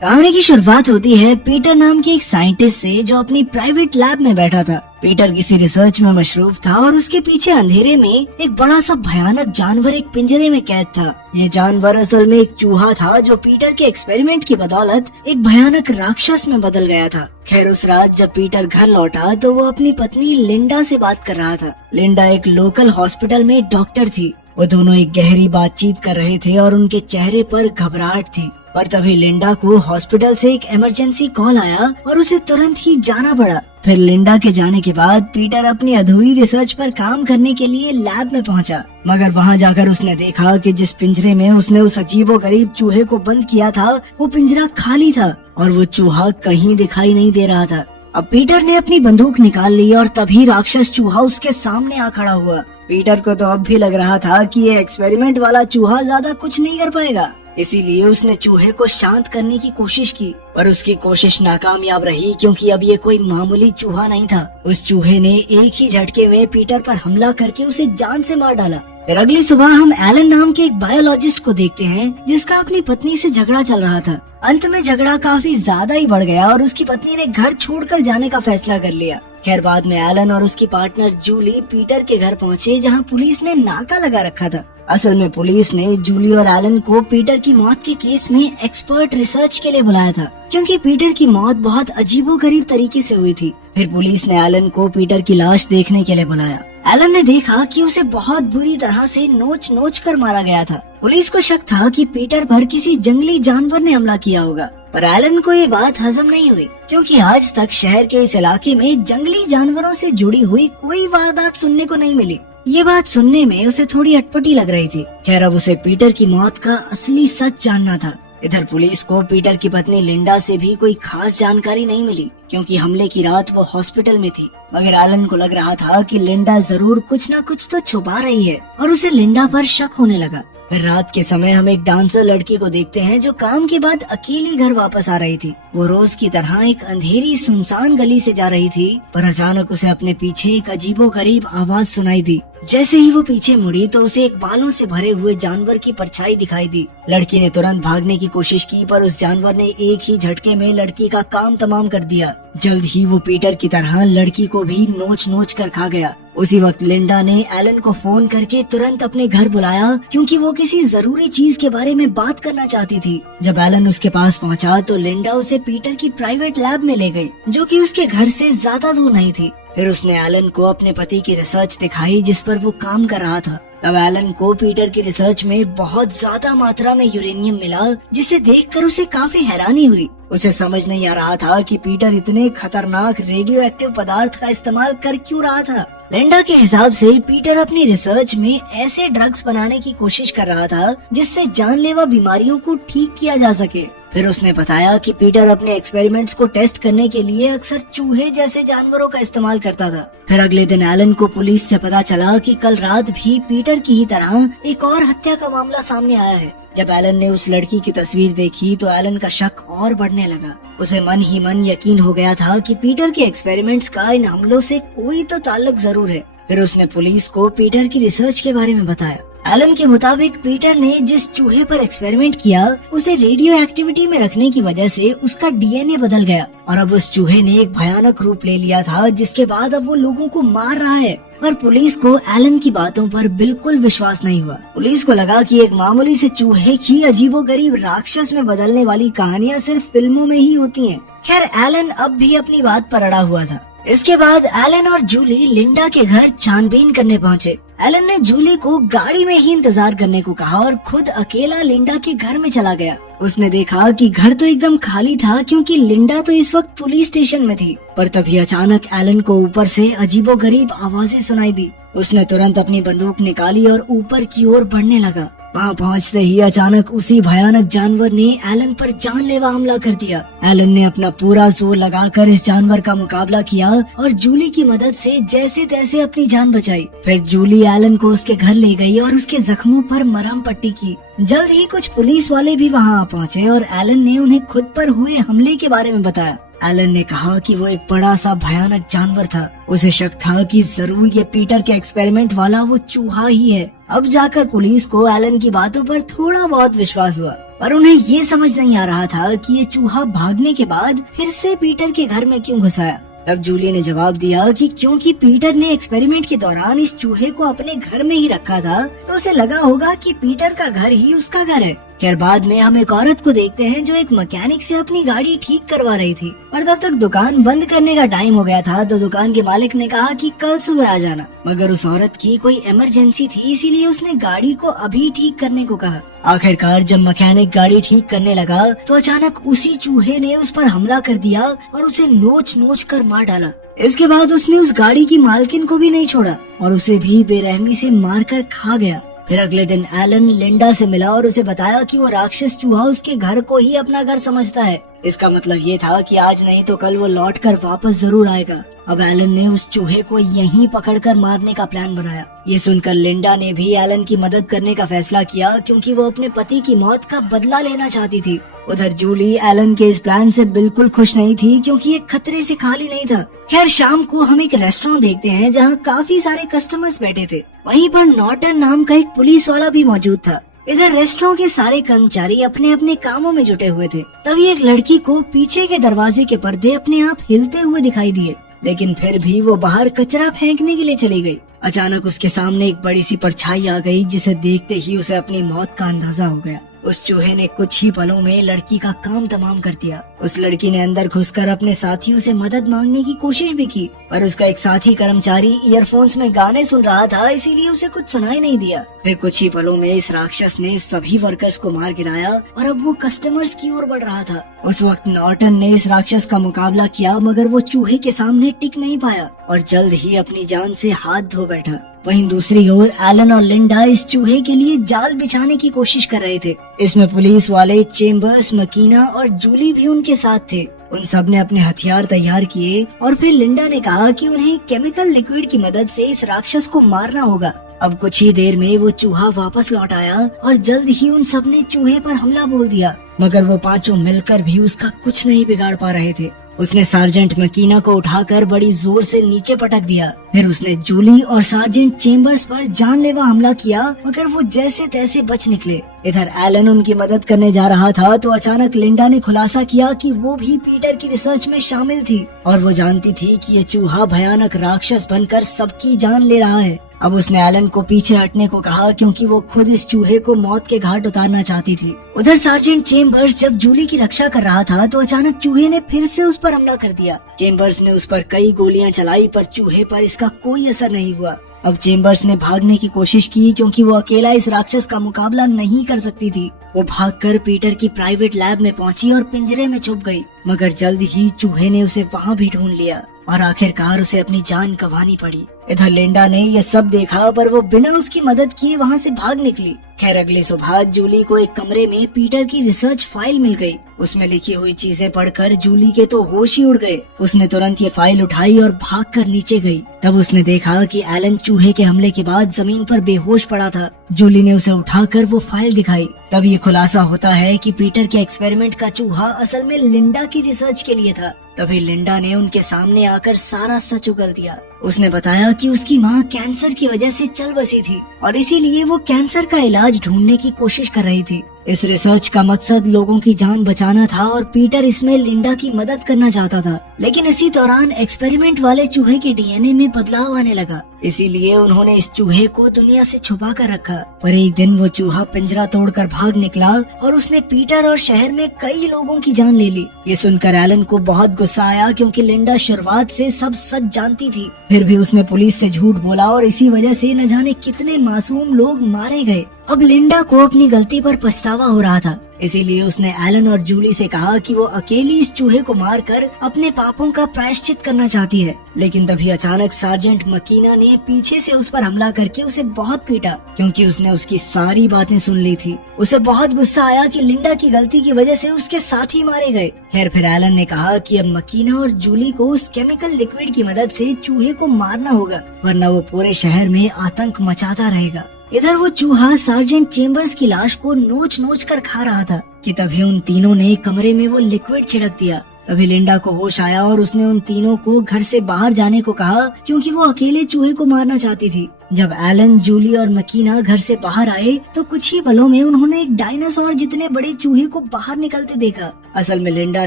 कहानी की शुरुआत होती है पीटर नाम के एक साइंटिस्ट से जो अपनी प्राइवेट लैब में बैठा था। पीटर किसी रिसर्च में मशरूफ था और उसके पीछे अंधेरे में एक बड़ा सा भयानक जानवर एक पिंजरे में कैद था। ये जानवर असल में एक चूहा था जो पीटर के एक्सपेरिमेंट की बदौलत एक भयानक राक्षस में बदल गया था। खैर उस रात जब पीटर घर लौटा तो वो अपनी पत्नी लिंडा से बात कर रहा था। लिंडा एक लोकल हॉस्पिटल में डॉक्टर थी। वो दोनों एक गहरी बातचीत कर रहे थे और उनके चेहरे पर घबराहट थी। पर तभी लिंडा को हॉस्पिटल से एक इमरजेंसी कॉल आया और उसे तुरंत ही जाना पड़ा। फिर लिंडा के जाने के बाद पीटर अपनी अधूरी रिसर्च पर काम करने के लिए लैब में पहुंचा। मगर वहां जाकर उसने देखा कि जिस पिंजरे में उसने उस अजीबोगरीब चूहे को बंद किया था वो पिंजरा खाली था और वो चूहा कहीं दिखाई नहीं दे रहा था। अब पीटर ने अपनी बंदूक निकाल ली और तभी राक्षस चूहा उसके सामने आ खड़ा हुआ। पीटर को तो अब भी लग रहा था कि ये एक्सपेरिमेंट वाला चूहा ज्यादा कुछ नहीं कर पाएगा, इसीलिए उसने चूहे को शांत करने की कोशिश की। पर उसकी कोशिश नाकामयाब रही क्योंकि अब ये कोई मामूली चूहा नहीं था। उस चूहे ने एक ही झटके में पीटर पर हमला करके उसे जान से मार डाला। फिर अगली सुबह हम एलन नाम के एक बायोलॉजिस्ट को देखते हैं जिसका अपनी पत्नी से झगड़ा चल रहा था। अंत में झगड़ा काफी ज्यादा ही बढ़ गया और उसकी पत्नी ने घर छोड़कर जाने का फैसला कर लिया। खैर बाद में एलन और उसकी पार्टनर जूली पीटर के घर पहुंचे जहां पुलिस ने नाका लगा रखा था। असल में पुलिस ने जूली और एलन को पीटर की मौत के केस में एक्सपर्ट रिसर्च के लिए बुलाया था क्योंकि पीटर की मौत बहुत अजीबोगरीब तरीके से हुई थी। फिर पुलिस ने एलन को पीटर की लाश देखने के लिए बुलाया। एलन ने देखा कि उसे बहुत बुरी तरह से नोच नोच कर मारा गया था। पुलिस को शक था कि पीटर पर किसी जंगली जानवर ने हमला किया होगा, पर एलन को ये बात हजम नहीं हुई क्योंकि आज तक शहर के इस इलाके में जंगली जानवरों से जुड़ी हुई कोई वारदात सुनने को नहीं मिली। ये बात सुनने में उसे थोड़ी अटपटी लग रही थी। खैर अब उसे पीटर की मौत का असली सच जानना था। इधर पुलिस को पीटर की पत्नी लिंडा से भी कोई खास जानकारी नहीं मिली क्योंकि हमले की रात वो हॉस्पिटल में थी। मगर एलन को लग रहा था कि लिंडा जरूर कुछ न कुछ तो छुपा रही है और उसे लिंडा पर शक होने लगा। फिर रात के समय हम एक डांसर लड़की को देखते हैं जो काम के बाद अकेली घर वापस आ रही थी। वो रोज की तरह एक अंधेरी सुनसान गली से जा रही थी, पर अचानक उसे अपने पीछे एक अजीबोगरीब आवाज सुनाई दी। जैसे ही वो पीछे मुड़ी तो उसे एक बालों से भरे हुए जानवर की परछाई दिखाई दी। लड़की ने तुरंत भागने की कोशिश की पर उस जानवर ने एक ही झटके में लड़की का काम तमाम कर दिया। जल्द ही वो पीटर की तरह लड़की को भी नोच नोच कर खा गया। उसी वक्त लिंडा ने एलन को फोन करके तुरंत अपने घर बुलाया क्योंकि वो किसी जरूरी चीज के बारे में बात करना चाहती थी। जब एलन उसके पास पहुंचा तो लिंडा उसे पीटर की प्राइवेट लैब में ले गई जो कि उसके घर से ज्यादा दूर नहीं थी। फिर उसने एलन को अपने पति की रिसर्च दिखाई जिस पर वो काम कर रहा था। तब एलन को पीटर की रिसर्च में बहुत ज्यादा मात्रा में यूरेनियम मिला जिसे देखकर उसे काफी हैरानी हुई। उसे समझ नहीं आ रहा था कि पीटर इतने खतरनाक रेडियो एक्टिव पदार्थ का इस्तेमाल कर क्यों रहा था। लिंडा के हिसाब से पीटर अपनी रिसर्च में ऐसे ड्रग्स बनाने की कोशिश कर रहा था जिससे जानलेवा बीमारियों को ठीक किया जा सके। फिर उसने बताया कि पीटर अपने एक्सपेरिमेंट्स को टेस्ट करने के लिए अक्सर चूहे जैसे जानवरों का इस्तेमाल करता था। फिर अगले दिन एलन को पुलिस से पता चला कि कल रात भी पीटर की ही तरह एक और हत्या का मामला सामने आया है। जब एलन ने उस लड़की की तस्वीर देखी तो एलन का शक और बढ़ने लगा। उसे मन ही मन यकीन हो गया था कि पीटर के एक्सपेरिमेंट्स का इन हमलों से कोई तो ताल्लुक जरूर है। फिर उसने पुलिस को पीटर की रिसर्च के बारे में बताया। एलन के मुताबिक पीटर ने जिस चूहे पर एक्सपेरिमेंट किया उसे रेडियो एक्टिविटी में रखने की वजह से उसका डीएनए बदल गया और अब उस चूहे ने एक भयानक रूप ले लिया था जिसके बाद अब वो लोगों को मार रहा है। पर पुलिस को एलन की बातों पर बिल्कुल विश्वास नहीं हुआ। पुलिस को लगा कि एक मामूली से चूहे की अजीबोगरीब राक्षस में बदलने वाली कहानियां सिर्फ फिल्मों में ही होती हैं। खैर एलन अब भी अपनी बात पर अड़ा हुआ था। इसके बाद एलन और जूली लिंडा के घर छानबीन करने पहुंचे। एलन ने जूली को गाड़ी में ही इंतजार करने को कहा और खुद अकेला लिंडा के घर में चला गया। उसने देखा कि घर तो एकदम खाली था क्योंकि लिंडा तो इस वक्त पुलिस स्टेशन में थी। पर तभी अचानक एलन को ऊपर से अजीबोगरीब आवाजें सुनाई दी। उसने तुरंत अपनी बंदूक निकाली और ऊपर की ओर बढ़ने लगा। वहाँ पहुँचते ही अचानक उसी भयानक जानवर ने एलन पर जानलेवा हमला कर दिया। एलन ने अपना पूरा जोर लगाकर इस जानवर का मुकाबला किया और जूली की मदद से जैसे तैसे अपनी जान बचाई। फिर जूली एलन को उसके घर ले गई और उसके जख्मों पर मरहम पट्टी की। जल्द ही कुछ पुलिस वाले भी वहाँ पहुँचे और एलन ने उन्हें खुद पर हुए हमले के बारे में बताया। एलन ने कहा कि वो एक बड़ा सा भयानक जानवर था। उसे शक था कि जरूर ये पीटर के एक्सपेरिमेंट वाला वो चूहा ही है। अब जाकर पुलिस को एलन की बातों पर थोड़ा बहुत विश्वास हुआ। पर उन्हें ये समझ नहीं आ रहा था कि ये चूहा भागने के बाद फिर से पीटर के घर में क्यों घुस आया। तब जूली ने जवाब दिया कि क्योंकि पीटर ने एक्सपेरिमेंट के दौरान इस चूहे को अपने घर में ही रखा था, तो उसे लगा होगा कि पीटर का घर ही उसका घर है। खैर बाद में हम एक औरत को देखते हैं जो एक मैकेनिक से अपनी गाड़ी ठीक करवा रही थी, और तब तक दुकान बंद करने का टाइम हो गया था, तो दुकान के मालिक ने कहा कि कल सुबह आ जाना। मगर उस औरत की कोई इमरजेंसी थी, इसीलिए उसने गाड़ी को अभी ठीक करने को कहा। आखिरकार जब मैकेनिक गाड़ी ठीक करने लगा तो अचानक उसी चूहे ने उस पर हमला कर दिया और उसे नोच नोच कर मार डाला। इसके बाद उसने उस गाड़ी की मालकिन को भी नहीं छोड़ा और उसे भी बेरहमी से मारकर खा गया। फिर अगले दिन एलन लिंडा से मिला और उसे बताया कि वो राक्षस चूहा उसके घर को ही अपना घर समझता है। इसका मतलब ये था कि आज नहीं तो कल वो लौटकर वापस जरूर आएगा। अब एलन ने उस चूहे को यहीं पकड़कर मारने का प्लान बनाया। ये सुनकर लिंडा ने भी एलन की मदद करने का फैसला किया, क्योंकि वो अपने पति की मौत का बदला लेना चाहती थी। उधर जूली एलन के इस प्लान से बिल्कुल खुश नहीं थी, क्योंकि ये खतरे से खाली नहीं था। खैर शाम को हम एक रेस्टोरेंट देखते हैं जहाँ काफी सारे कस्टमर्स बैठे थे। वहीं पर नॉर्टन नाम का एक पुलिस वाला भी मौजूद था। इधर रेस्टोरेंट के सारे कर्मचारी अपने अपने कामों में जुटे हुए थे। तभी एक लड़की को पीछे के दरवाजे के पर्दे अपने आप हिलते हुए दिखाई दिए, लेकिन फिर भी वो बाहर कचरा फेंकने के लिए चली गई। अचानक उसके सामने एक बड़ी सी परछाई आ गई, जिसे देखते ही उसे अपनी मौत का अंदाजा हो गया। उस चूहे ने कुछ ही पलों में लड़की का काम तमाम कर दिया। उस लड़की ने अंदर घुसकर अपने साथियों से मदद मांगने की कोशिश भी की, पर उसका एक साथी कर्मचारी ईयरफोन्स में गाने सुन रहा था, इसीलिए उसे कुछ सुनाई नहीं दिया। फिर कुछ ही पलों में इस राक्षस ने सभी वर्कर्स को मार गिराया और अब वो कस्टमर्स की ओर बढ़ रहा था। उस वक्त नॉर्टन ने इस राक्षस का मुकाबला किया, मगर वो चूहे के सामने टिक नहीं पाया और जल्द ही अपनी जान से हाथ धो बैठा। वहीं दूसरी ओर एलन और लिंडा इस चूहे के लिए जाल बिछाने की कोशिश कर रहे थे। इसमें पुलिस वाले चेम्बर्स, मकीना और जूली भी उनके साथ थे। उन सब ने अपने हथियार तैयार किए और फिर लिंडा ने कहा कि उन्हें केमिकल लिक्विड की मदद से इस राक्षस को मारना होगा। अब कुछ ही देर में वो चूहा वापस लौट आया और जल्द ही उन सब ने चूहे पर हमला बोल दिया, मगर वो पांचों मिलकर भी उसका कुछ नहीं बिगाड़ पा रहे थे। उसने सार्जेंट मकीना को उठाकर बड़ी जोर से नीचे पटक दिया। फिर उसने जूली और सार्जेंट चेम्बर्स पर जानलेवा हमला किया, मगर वो जैसे तैसे बच निकले। इधर एलन उनकी मदद करने जा रहा था तो अचानक लिंडा ने खुलासा किया कि वो भी पीटर की रिसर्च में शामिल थी और वो जानती थी कि ये चूहा भयानक राक्षस बनकर सबकी जान ले रहा है। अब उसने एलन को पीछे हटने को कहा, क्योंकि वो खुद इस चूहे को मौत के घाट उतारना चाहती थी। उधर सार्जेंट चेम्बर्स जब जूली की रक्षा कर रहा था तो अचानक चूहे ने फिर से उस पर हमला कर दिया। चेम्बर्स ने उस पर कई गोलियां चलाई, पर चूहे पर इसका कोई असर नहीं हुआ। अब चेम्बर्स ने भागने की कोशिश की, क्योंकि वो अकेला इस राक्षस का मुकाबला नहीं कर सकती थी। वो भागकर पीटर की प्राइवेट लैब में पहुंची और पिंजरे में छुप गई, मगर जल्द ही चूहे ने उसे वहां भी ढूंढ लिया और आखिरकार उसे अपनी जान गंवानी पड़ी। इधर लिंडा ने यह सब देखा, पर वो बिना उसकी मदद किए वहां से भाग निकली। खैर अगली सुबह जूली को एक कमरे में पीटर की रिसर्च फाइल मिल गई। उसमें लिखी हुई चीजें पढ़कर जूली के तो होश ही उड़ गए। उसने तुरंत ये फाइल उठाई और भागकर नीचे गई। तब उसने देखा कि एलन चूहे के हमले के बाद जमीन पर बेहोश पड़ा था। जूली ने उसे उठाकर वो फाइल दिखाई। तब ये खुलासा होता है कि पीटर के एक्सपेरिमेंट का चूहा असल में लिंडा की रिसर्च के लिए था। तभी लिंडा ने उनके सामने आकर सारा सच उगल दिया। उसने बताया कि उसकी माँ कैंसर की वजह से चल बसी थी और इसीलिए वो कैंसर का इलाज ढूंढने की कोशिश कर रही थी। इस रिसर्च का मकसद लोगों की जान बचाना था और पीटर इसमें लिंडा की मदद करना चाहता था। लेकिन इसी दौरान एक्सपेरिमेंट वाले चूहे के डीएनए में बदलाव आने लगा, इसीलिए उन्होंने इस चूहे को दुनिया से छुपा कर रखा। पर एक दिन वो चूहा पिंजरा तोड़कर भाग निकला और उसने पीटर और शहर में कई लोगों की जान ले ली। ये सुनकर एलन को बहुत गुस्सा आया, क्योंकि लिंडा शुरुआत से सब सच जानती थी। फिर भी उसने पुलिस से झूठ बोला और इसी वजह से न जाने कितने मासूम लोग मारे गए। अब लिंडा को अपनी गलती पर पछतावा हो रहा था, इसीलिए उसने एलन और जूली से कहा कि वो अकेली इस चूहे को मारकर अपने पापों का प्रायश्चित करना चाहती है। लेकिन तभी अचानक सार्जेंट मकीना ने पीछे से उस पर हमला करके उसे बहुत पीटा, क्योंकि उसने उसकी सारी बातें सुन ली थी। उसे बहुत गुस्सा आया कि लिंडा की गलती की वजह से उसके साथी मारे गए। खैर फिर एलन ने कहा कि अब मकीना और जूली को उस केमिकल लिक्विड की मदद से चूहे को मारना होगा, वरना वो पूरे शहर में आतंक मचाता रहेगा। इधर वो चूहा सार्जेंट चेम्बर्स की लाश को नोच नोच कर खा रहा था कि तभी उन तीनों ने कमरे में वो लिक्विड छिड़क दिया। तभी लिंडा को होश आया और उसने उन तीनों को घर से बाहर जाने को कहा क्योंकि वो अकेले चूहे को मारना चाहती थी। जब एलन, जूली और मकीना घर से बाहर आए तो कुछ ही पलों में उन्होंने एक डायनासोर जितने बड़े चूहे को बाहर निकलते देखा। असल में लिंडा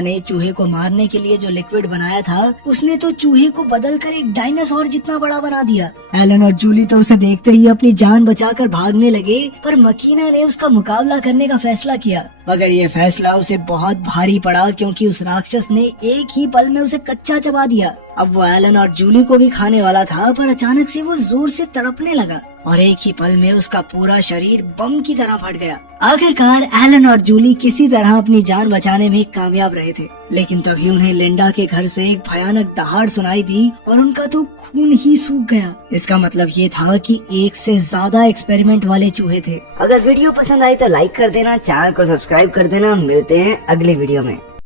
ने चूहे को मारने के लिए जो लिक्विड बनाया था उसने तो चूहे को बदलकर एक डायनासोर जितना बड़ा बना दिया। एलन और जूली तो उसे देखते ही अपनी जान बचाकर भागने लगे, पर मकीना ने उसका मुकाबला करने का फैसला किया। मगर ये फैसला उसे बहुत भारी पड़ा क्योंकि उस राक्षस ने एक ही पल में उसे कच्चा चबा दिया। अब वो एलन और जूली को भी खाने वाला था, पर अचानक से वो जोर से तड़पने लगा और एक ही पल में उसका पूरा शरीर बम की तरह फट गया। आखिरकार एलन और जूली किसी तरह अपनी जान बचाने में कामयाब रहे थे, लेकिन तभी उन्हें लिंडा के घर से एक भयानक दहाड़ सुनाई दी और उनका तो खून ही सूख गया। इसका मतलब ये था कि एक से ज्यादा एक्सपेरिमेंट वाले चूहे थे। अगर वीडियो पसंद आई तो लाइक कर देना, चैनल को सब्सक्राइब कर देना। मिलते हैं अगली वीडियो में।